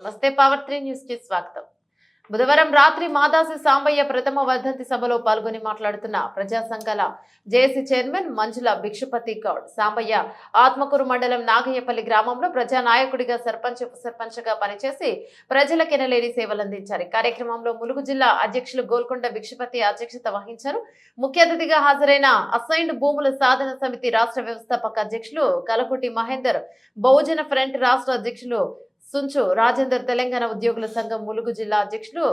నమస్తే power three న్యూస్కి స్వాగతం. బుధవారం రాత్రి మాదాసి సాంబయ్య ప్రథమ వర్ధంతి సభలో పాల్గొని మాట్లాడుతున్న ప్రజా సంఘాల జేఏసీ చైర్మన్ మంజుల భిక్షపతి గౌడ్ సాంబయ్య ఆత్మకూరు మండలం నాగయ్యపల్లి గ్రామంలో ప్రజా నాయకుడిగా సర్పంచ్ ఉప సర్పంచ్గా పనిచేసి ప్రజలకెనలేని సేవలందించారు కార్యక్రమంలో ములుగు జిల్లా అధ్యక్షులు గోల్కొండ భిక్షపతి అధ్యక్షత వహించారు. ముఖ్య అతిథిగా హాజరైన అసైన్డ్ భూముల సాధన సమితి రాష్ట్ర వ్యవస్థాపక అధ్యక్షులు కలకుటి మహేందర్ బహుజన ఫ్రంట్ రాష్ట్ర అధ్యక్షులు సుంచు రాజేందర్ తెలంగాణ ఉద్యోగుల సంఘం ములుగు జిల్లా అధ్యక్షులు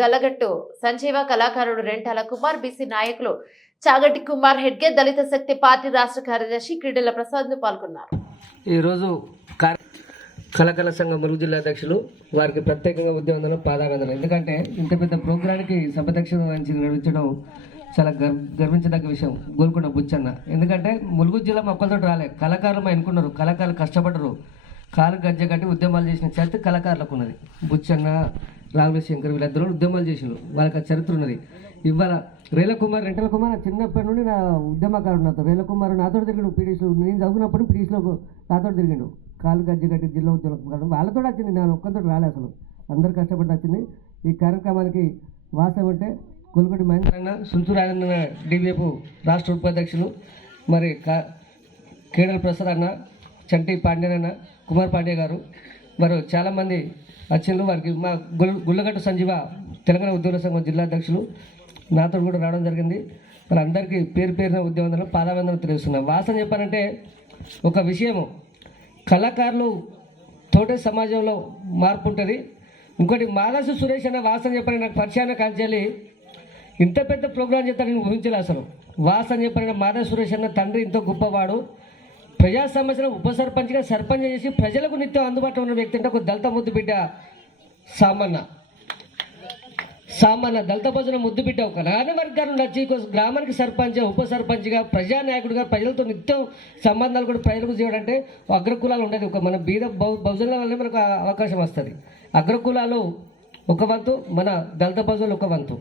గలగట్టు సంజీవ కళాకారుడు రెంటాల కుమార్ బీసీ నాయకులు చాగటి కుమార్ హెడ్గే దళిత శక్తి పార్టీ రాష్ట్ర కార్యదర్శి క్రీడల ప్రసాద్ను పాల్గొన్నారు. ఈరోజు కళాకళ సంఘం ములుగు జిల్లా అధ్యక్షులు వారికి ప్రత్యేకంగా ఉద్యోగంలో పాదావందనం ఎందుకంటే ఇంత పెద్ద ప్రోగ్రానికి సభాధ్యక్షత వహించి నడిపించడం చాలా గర్వ గర్వించదగ్గ విషయం. గోల్కొండ బుచ్చన్న. ఎందుకంటే ములుగు జిల్లా మొక్కలతో రాలే. కళాకారులు అనుకున్నారు కళాకారులు కష్టపడరు. కాలు గజ్జ కట్టి ఉద్యమాలు చేసిన చరిత్ర కళాకారులకు ఉన్నది బుచ్చన్న రాహుల శంకర్ వీళ్ళందరూ ఉద్యమాలు చేసినారు వాళ్ళకి ఆ చరిత్ర ఉన్నది. ఇవాళ రేల కుమార్ రెంటల కుమార్ చిన్నప్పటి నుండి నా ఉద్యమకారుడు నాతో. రేల కుమార్ నాతో తిరిగిండు పీడీస్లో నేను చదువుకున్నప్పుడు పీడీస్లో నాతో తిరిగిండు. కాలు గజ్జ కట్టి జిల్లా ఉద్యోగం వాళ్ళతో వచ్చింది. నేను ఒక్కతో రాలే అసలు. అందరు కష్టపడి వచ్చింది. ఈ కార్యక్రమానికి వాసం అంటే కొలుగుడి మహేంద్రన్న సుంచురాజన్న డివిఎఫ్ రాష్ట్ర ఉపాధ్యక్షులు. మరి కా కేడల ప్రసాద్ అన్న చంటి పాండ్యనన్న కుమార్ పాండే గారు. వారు చాలామంది వచ్చిండ్రు వారికి మా గుల్ గుళ్ళగట్టు సంజీవ తెలంగాణ ఉద్యోగ సంఘం జిల్లా అధ్యక్షులు నాతో కూడా రావడం జరిగింది. వాళ్ళందరికీ పేరు పేరున ఉద్యోగంలో పాదావందనం తెలుస్తున్నాం వాసన చెప్పారంటే ఒక విషయము. కళాకారులు తోటే సమాజంలో మార్పు ఉంటుంది. ఇంకోటి మాదాసు సురేష్ అన్న వాసన చెప్పని నాకు పరిచయాన్ని కాంచాలి. ఇంత పెద్ద ప్రోగ్రాం చేస్తాను నేను ఊహించలే అసలు. వాసన చెప్పిన మాదాసు సురేష్ అన్న తండ్రి ఇంత గొప్పవాడు. ప్రజా సమస్యల ఉప సర్పంచ్గా సర్పంచ్ చేసి ప్రజలకు నిత్యం అందుబాటులో ఉన్న వ్యక్తి అంటే ఒక దళిత ముద్దు బిడ్డ సామన్న సామాన్య దళిత భోజన ముద్దు బిడ్డ ఒక నాన్న వర్గాన్ని నచ్చి గ్రామానికి సర్పంచ్ ఉప సర్పంచ్గా ప్రజానాయకుడిగా ప్రజలతో నిత్యం సంబంధాలు కూడా ప్రజలకు చేయడం అంటే అగ్రకులాలు ఉండేది. ఒక మన బీద బహు బహుజనుల మనకు అవకాశం వస్తుంది. అగ్రకులాలు ఒక వంతు మన దళిత భోజనాలు ఒక వంతు.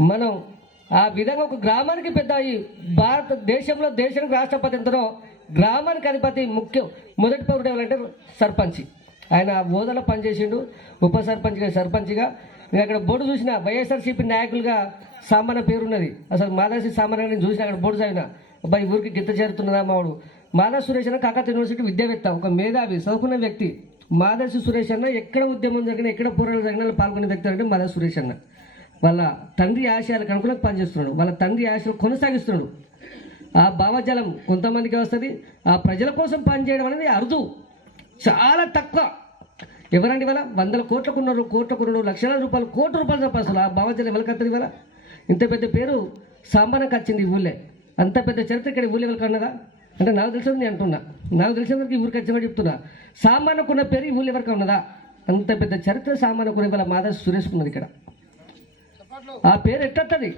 మనం ఆ విధంగా ఒక గ్రామానికి పెద్ద ఈ భారతదేశంలో దేశానికి రాష్ట్రపతి ఎంతనో గ్రామానికి అధిపతి ముఖ్యం. మొదటి పౌరుడు ఎవరంటే సర్పంచ్. ఆయన ఆ హోదాలో పనిచేసిండు ఉప సర్పంచ్గా సర్పంచ్గా. నేను అక్కడ బోర్డు చూసిన వైఎస్ఆర్సీపీ నాయకులుగా సామాన్య పేరున్నది. అసలు మాదాసి సామాన్య నేను చూసిన అక్కడ బోర్డు చదివిన. అబ్బాయి ఊరికి గిత్త చేరుతున్నదా మావాడు మాదా సురేష్ అన్న కాకతీయ యూనివర్సిటీ విద్యావేత్త ఒక మేధావి చదువుకున్న వ్యక్తి. మాదాసి సురేష్ అన్న ఎక్కడ ఉద్యమం జరిగినా ఎక్కడ పోరాటం జరిగినా పాల్గొనే వ్యక్తి అంటే మాదా సురేష్ అన్న. వాళ్ళ తండ్రి ఆశయాలకు అనుకున్న పనిచేస్తున్నాడు. వాళ్ళ తండ్రి ఆశలు కొనసాగిస్తున్నాడు. ఆ భావజలం కొంతమందికి వస్తుంది. ఆ ప్రజల కోసం పనిచేయడం అనేది అరుదు. చాలా తక్కువ. ఎవరండి ఇవాళ? వందల కోట్లకు ఉన్నారు కోట్లకు రెండు లక్షల రూపాయలు కోట్ల రూపాయలు తప్ప ఆ భావజలం ఎవరికి వస్తుంది ఇవాళ? ఇంత పెద్ద పేరు సాంబానకు వచ్చింది ఊళ్ళే. అంత పెద్ద చరిత్ర ఇక్కడ ఊళ్ళో ఎవరికి అన్నదా అంటే నాకు తెలిసింది నేను అంటున్నా. నాకు తెలిసినందుకు ఊరికి వచ్చినట్టు చెప్తున్నా. సామాన్యకున్న పేరు ఈ ఊళ్ళో ఎవరికి ఉన్నదా? అంత పెద్ద చరిత్ర సామాన్యకున్న ఇవాళ మాధవ్ సురేష్ ఉన్నది ఇక్కడ. ఆ పేరు ఎట్టత్తది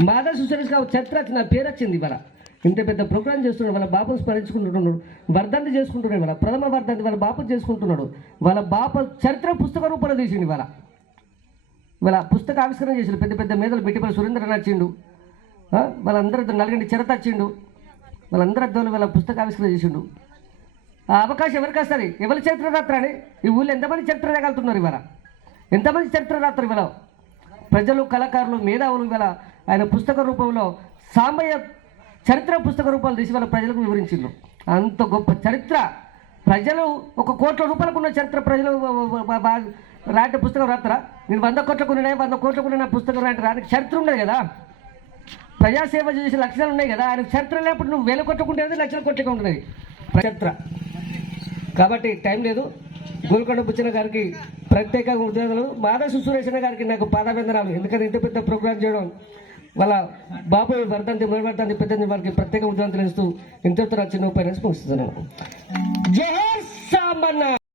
మాధవ సురేష్ చరిత్ర వచ్చింది ఆ పేరు వచ్చింది ఇవాళ. ఇంత పెద్ద ప్రోగ్రామ్ చేస్తున్నాడు వాళ్ళ బాపను స్మరించుకుంటున్నాడు వర్ధంతి చేసుకుంటున్నాడు ఇవాళ ప్రథమ వర్ధంతి వాళ్ళ బాప చేసుకుంటున్నాడు. వాళ్ళ బాప చరిత్ర పుస్తక రూపంలో తీసిండు ఇవాళ. ఇవాళ పుస్తక ఆవిష్కరణ చేసిండు పెద్ద పెద్ద మేధలు బెట్టిపల్లి సురేంద్రన్ వచ్చిండు వాళ్ళందరూ నలుగంటి చరిత వచ్చిండు. వాళ్ళందరూ అర్థంలో వాళ్ళ పుస్తక ఆవిష్కరణ చేసిండు. ఆ అవకాశం ఎవరికి వస్తుంది? ఎవరి చరిత్ర రాత్రని ఈ ఊళ్ళో ఎంతమంది చరిత్ర రాగలుగుతున్నారు ఇవాళ? ఎంతమంది చరిత్ర రాత్రు ఇవాళ? ప్రజలు కళాకారులు మేధావులు ఇవాళ ఆయన పుస్తక రూపంలో సాంబయ్య చరిత్ర పుస్తక రూపాలు తీసి వాళ్ళ ప్రజలకు వివరించిండ్రు. అంత గొప్ప చరిత్ర. ప్రజలు ఒక కోట్ల రూపాయలకు ఉన్న చరిత్ర ప్రజలు రాంటి పుస్తకం రాస్తారా నేను వంద కోట్లకు ఉన్నాయి వంద కోట్లకు ఉన్న పుస్తకం రాంటి రానికి చరిత్ర ఉండదు కదా. ప్రజాసేవ చేసే లక్షణాలు ఉన్నాయి కదా. ఆయన చరిత్ర లేనప్పుడు నువ్వు వేల కొట్టుకుంటే లక్షల కొట్టుకు ఉంటుంది. చరిత్ర. కాబట్టి టైం లేదు. గోల్కొండ బుచ్చిన గారికి ప్రత్యేక ఉద్యోగాలు మాధవ సురేషణ గారికి నాకు పాదాభివందనాలు. ఎందుకంటే ఇంత పెద్ద ప్రోగ్రాం చేయడం వాళ్ళ బాబాయ్ వర్ధంతి మొదటి వర్ధంతి పెద్ద వారికి ప్రత్యేక ఉదాహరణ తెలుస్తూ ఇంత చిన్న ఉపన్యాసం ముగిస్తున్నాను జోహార్ సామన్న